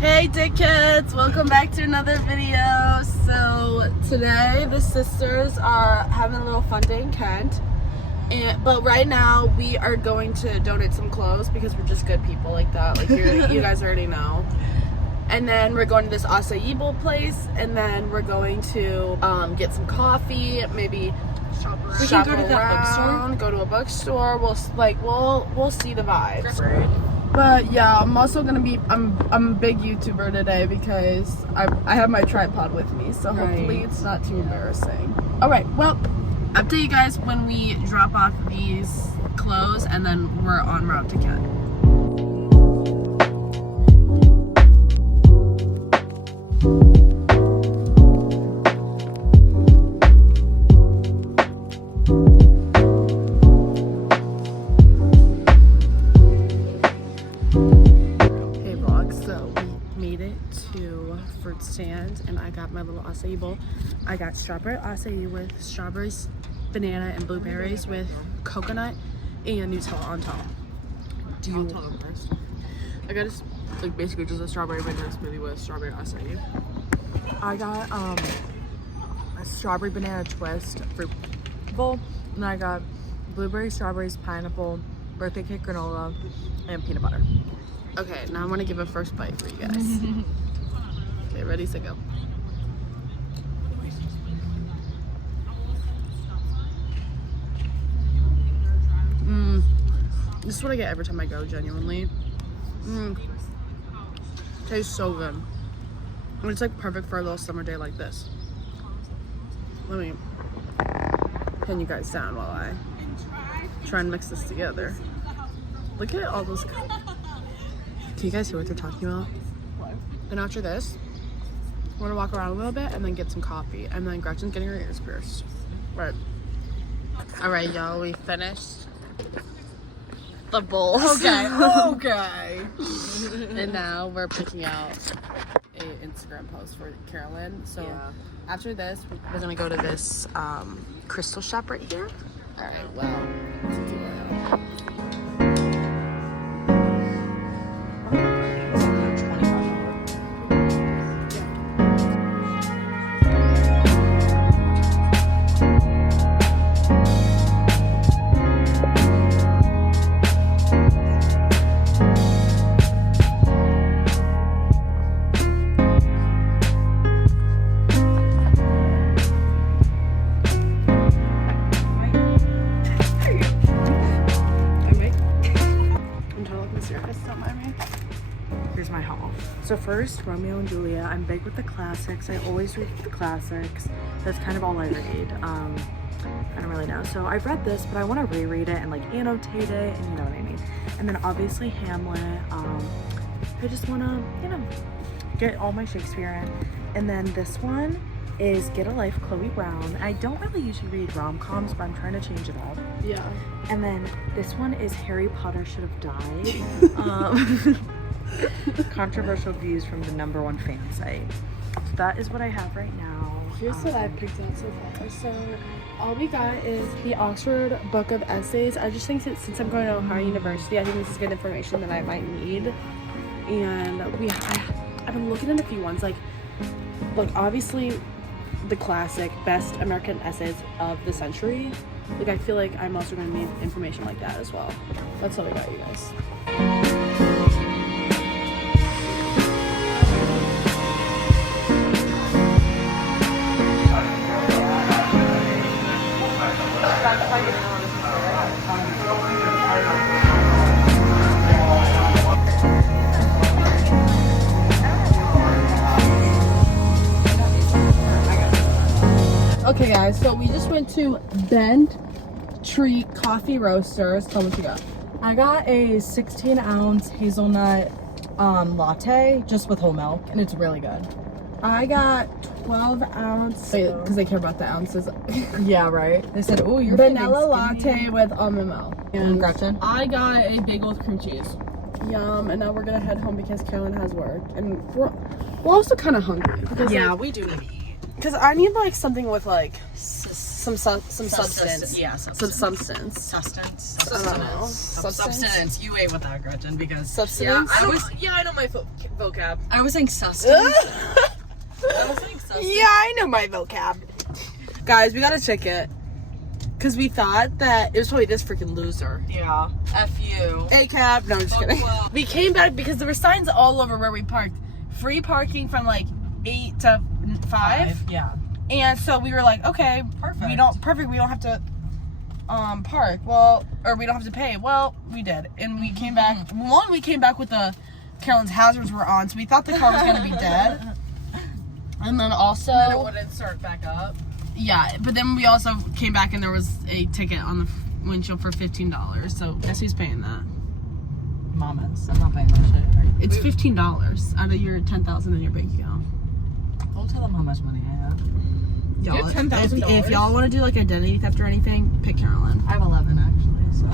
Hey dickheads, welcome back to another video. So today the sisters are having a little fun day in Kent, but right now we are going to donate some clothes because we're just good people like that, like you guys already know. And then we're going to this Acai Bowl place, and then we're going to get some coffee, maybe We can go to that bookstore. Go to a bookstore. We'll see the vibes. But yeah, I'm also gonna be. I'm a big YouTuber today because I have my tripod with me, so hopefully it's not too embarrassing. All right, well, update you guys when we drop off these clothes, and then we're en route to Kent. Stand, and I got my little acai bowl. I got strawberry acai with strawberries, banana, and blueberries with coconut and Nutella on top. Do you tell them first? I got basically just a strawberry banana smoothie with strawberry acai. I got a strawberry banana twist fruit bowl, and I got blueberry, strawberries, pineapple, birthday cake granola, and peanut butter. Okay, now I'm gonna give a first bite for you guys. Okay, ready, set, go. This is what I get every time I go, genuinely. Tastes so good. And it's like perfect for a little summer day like this. Let me pin you guys down while I try and mix this together. Look at all those. Can you guys hear what they're talking about? What? And after this, we're gonna walk around a little bit and then get some coffee, and then Gretchen's getting her ears pierced. Right. All right, y'all, we finished the bowls. Okay. And now we're picking out a Instagram post for Carolyn. So after this, we're gonna go to this crystal shop right here. All right, well, let's do it. Here's my haul. So first, Romeo and Juliet. I'm big with the classics. I always read the classics. That's kind of all I read. I don't really know. So I've read this, but I want to reread it and like annotate it, and you know what I mean. And then obviously Hamlet. I just want to, get all my Shakespeare in. And then this one is Get a Life, Chloe Brown. I don't really usually read rom-coms, but I'm trying to change it up. Yeah. And then this one is Harry Potter Should Have Died. Controversial views from the #1 fan site. So that is what I have right now. Here's what I picked out so far. So all we got is the Oxford Book of Essays. I just think since I'm going to Ohio University, I think this is good information that I might need. And I've been looking at a few ones, like obviously the classic best American essays of the century. Like I feel like I'm also going to need information like that as well. That's all I got, you guys. Okay guys, so we just went to Bent Tree Coffee Roasters. Tell me what you got. I got a 16-ounce hazelnut latte just with whole milk, and it's really good. I got 12-ounce, because they care about the ounces. Yeah, right. They said, "Oh, you're vanilla latte with almond milk." And Gretchen, I got a bagel with cream cheese. Yum! And now we're gonna head home because Carolyn has work, and we're also kind of hungry. Because, Yeah, we do need to eat. Because I need like something with like some substance. Yeah, Some substance. substance. Sustenance. I don't know. Substance. You ate with that, Gretchen, because Substance? I know my vocab. I was saying sustenance. Yeah, I know my vocab. Guys, we got a ticket. Because we thought that it was probably this freaking loser. Yeah. F you. A cab. No, I'm just kidding. Well. We came back because there were signs all over where we parked. Free parking from like 8 to 5. Yeah. And so we were like, okay, Perfect. We don't have to park. Well, or we don't have to pay. Well, we did. And we came back. One, we came back with the Carolyn's hazards were on, so we thought the car was gonna be dead. And then also And then it wouldn't start back up. yeah, but then we also came back and there was a ticket on the windshield for $15. So guess who's paying that? Mamas. I'm not paying that shit. It's $15 out of your $10,000 in your bank account. Don't tell them how much money I have. Y'all, You have $10,000? if y'all want to do like identity theft or anything, pick Carolyn. I have 11 actually. So.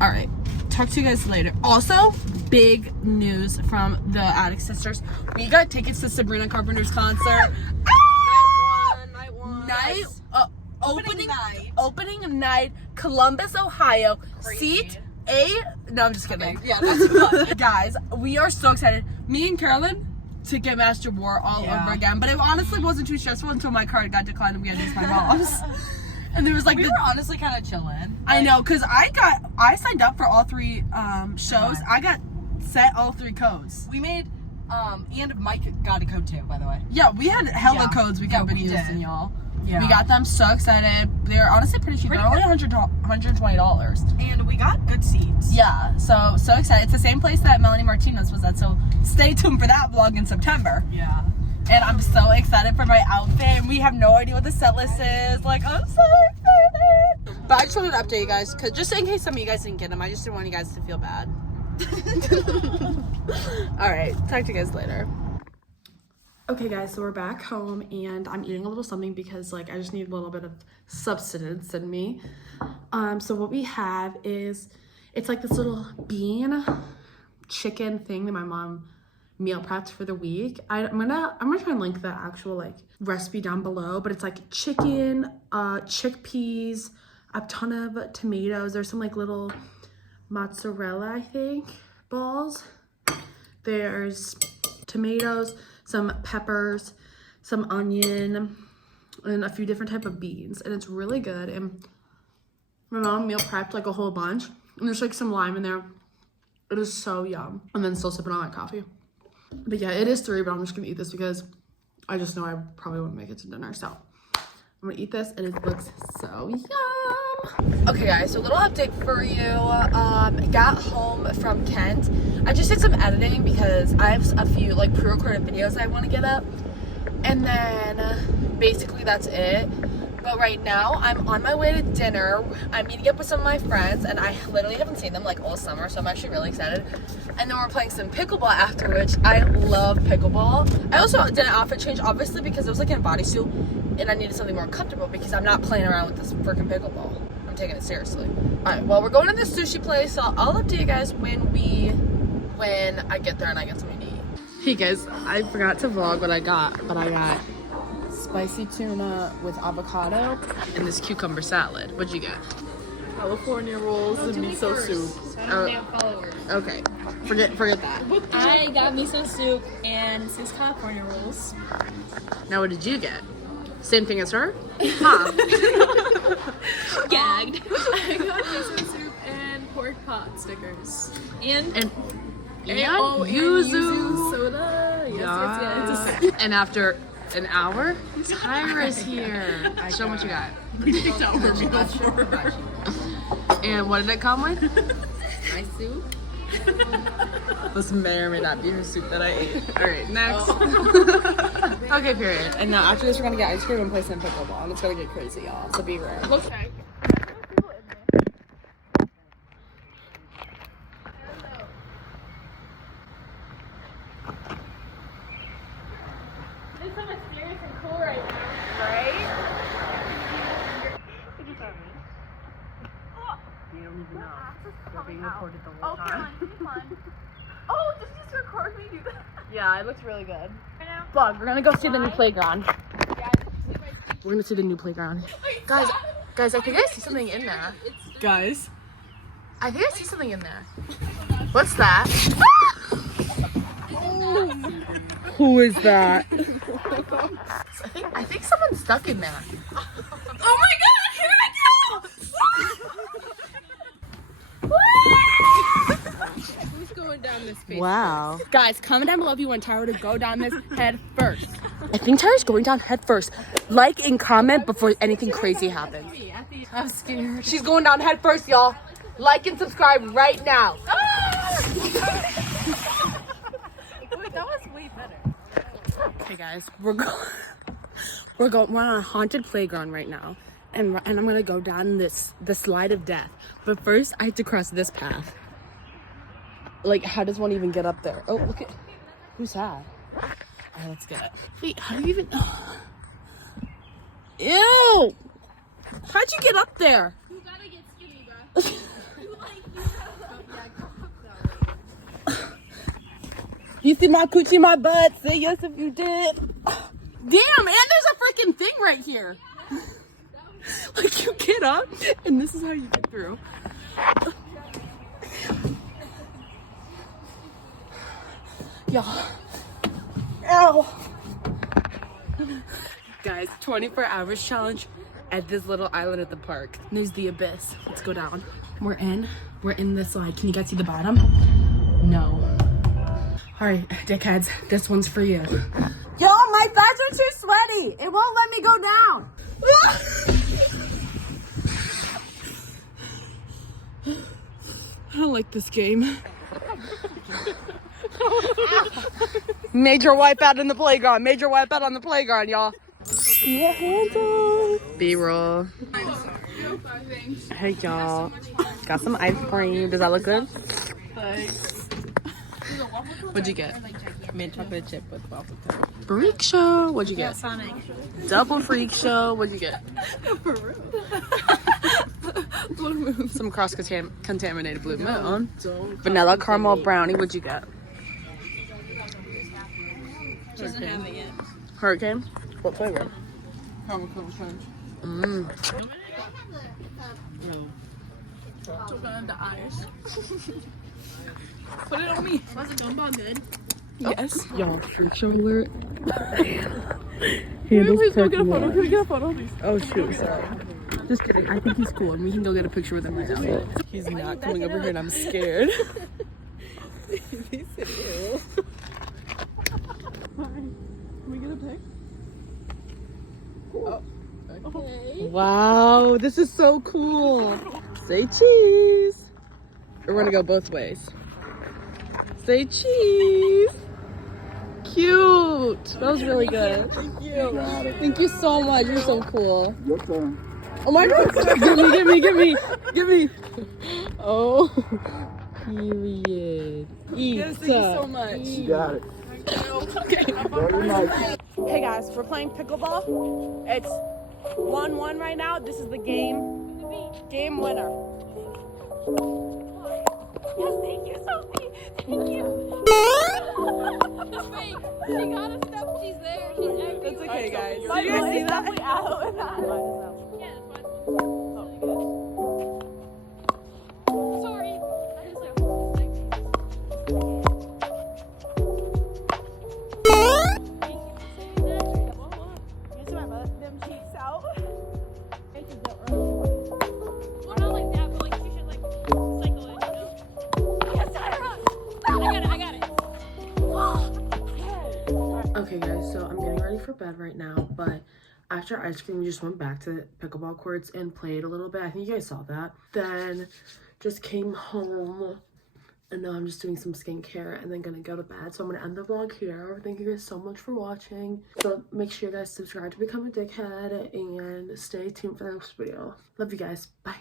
All right, talk to you guys later. Also, big news from the Addick sisters. We got tickets to Sabrina Carpenter's concert. Opening night, Columbus, Ohio. Crazy. Seat A. No, I'm just kidding. Yeah, that's too much. Guys, we are so excited. Me and Carolyn, Ticketmaster war all over again. But it honestly wasn't too stressful until my card got declined and we had to use my mom's. And there was like we were honestly kind of chilling. I know, because I signed up for all 3 shows. I got set all 3 codes. We made and Mike got a code too, by the way. Yeah, we had hella codes we could be using, y'all. Yeah. We got them so excited. They're honestly pretty cheap. They're only $120. And we got good seats. Yeah, so excited. It's the same place that Melanie Martinez was at, so stay tuned for that vlog in September. Yeah. And I'm so excited for my outfit, and we have no idea what the set list is. Like, I'm so excited. But I just wanted to update you guys, because just in case some of you guys didn't get them, I just didn't want you guys to feel bad. All right, talk to you guys later. Okay guys, so we're back home and I'm eating a little something because like I just need a little bit of substance in me. So what we have is, it's like this little bean chicken thing that my mom meal prepped for the week. I'm gonna try and link the actual like recipe down below, but it's like chicken, chickpeas, a ton of tomatoes. There's some like little mozzarella, I think, balls. There's tomatoes, some peppers, some onion, and a few different type of beans, and it's really good. And my mom meal prepped like a whole bunch, and there's like some lime in there. It is so yum. And then still sipping on that coffee. But yeah, it is 3, but I'm just gonna eat this because I just know I probably won't make it to dinner. So I'm gonna eat this, and it looks so yum. Okay guys, so a little update for you. Got home from Kent. I just did some editing because I have a few like pre-recorded videos I want to get up, and then basically that's it. But right now I'm on my way to dinner. I'm meeting up with some of my friends, and I literally haven't seen them like all summer, so I'm actually really excited. And then we're playing some pickleball after, which I love pickleball. I also did an outfit change, obviously, because it was like in a bodysuit and I needed something more comfortable because I'm not playing around with this freaking pickleball. I'm taking it seriously. Alright, well, we're going to this sushi place, so I'll update you guys when I get there and I get something to eat. Hey guys, I forgot to vlog what I got, but I got spicy tuna with avocado and this cucumber salad. What'd you get? California rolls and miso soup. I don't have followers. Okay, forget that. I got miso soup and 6 California rolls. Now what did you get? Same thing as her? Huh. Gagged. I got miso soup and pork pot stickers. And yuzu soda. Yes. And after an hour, Tyra's here. Show what you got. And what did it come with? My soup. This may or may not be her soup that I ate. Alright, next. Okay, period. And now after this, we're gonna get ice cream and play some pickleball. And it's gonna get crazy, y'all. So be aware. Okay. It's so mysterious and cool right now. Right? What did you tell me? You don't even know. You're being recorded the whole time. Come on. Oh, just record me do that. Yeah, it looks really good. Right now? Vlog, we're gonna go see the new playground. Yeah, We're gonna see the new playground. Wait, Guys, stop. Guys, I think I see something in there. Guys. I think I see something in there. What's that? Who is that? I think someone's stuck in there. Oh my god, here I go! Who's going down this space? Wow. Guys, comment down below if you want Tyra to go down this head first. I think Tyra's going down head first. Like and comment before anything crazy happens. I'm scared. She's going down head first, y'all. Like and subscribe right now. Wait, that was way better. Okay, guys, we're on a haunted playground right now, and I'm gonna go down the slide of death. But first, I have to cross this path. Like, how does one even get up there? Oh, look at who's that? All right, let's get it. Wait, how do you even? Ew! How'd you get up there? You gotta get skinny, bro. You see my coochie, my butt? Say yes if you did. Damn, and there's a freaking thing right here. Like, you get up, and this is how you get through. Y'all. Ow. Guys, 24 hours challenge at this little island at the park. And there's the abyss. Let's go down. We're in this slide. Can you guys see the bottom? No. All right, dickheads, this one's for you. Y'all, my thighs are too sweaty. It won't let me go down. I don't like this game. Major wipeout in the playground. Major wipeout on the playground, y'all. B-roll. Hey, y'all. Got some ice cream. Does that look good? What'd you get? Mint chocolate chip with waffle top. Freak show. What'd you get? Sonic. Double freak show. What'd you get? Blue moon. Some cross-contaminated blue moon. Vanilla caramel brownie. What'd you get? Doesn't have it yet. Hurricane. What flavor? Caramel crunch. Mmm. Still going to ice. Put it on me. Was it gumball good? Yes. Y'all, freak show alert. Please go get a photo. Can we get a photo of these? Oh shoot, sorry. Just kidding. I think he's cool and we can go get a picture with him right now. He's not coming over here and I'm scared. He said ew. Can we get a pic? Oh. Okay. Wow, this is so cool. Say cheese. We're gonna go both ways. Say cheese. Cute. That was really good. Thank you. Thank you so much. You're so cool. Your turn. Oh my god. Give me. Oh. Period. Eat. Yes, thank you so much. You got it. Okay. Very nice. Hey guys, we're playing pickleball. It's 1-1 right now. This is the game winner. Yes, thank you, Sophie. Thank you. Wait, she got a step. She's there. She's everywhere. That's okay, guys. Did Did you guys see that? Yeah, that's fine. Sorry. I just like them cheeks out. Well, not like that, but like she should like cycle it, you know? Yes, Tyra! I got it. Okay guys, so I'm getting ready for bed right now, but after ice cream we just went back to the pickleball courts and played a little bit. I think you guys saw that. Then just came home and now I'm just doing some skincare and then gonna go to bed. So I'm gonna end the vlog here. Thank you guys so much for watching. So make sure you guys subscribe to become a dickhead and stay tuned for the next video. Love you guys. Bye.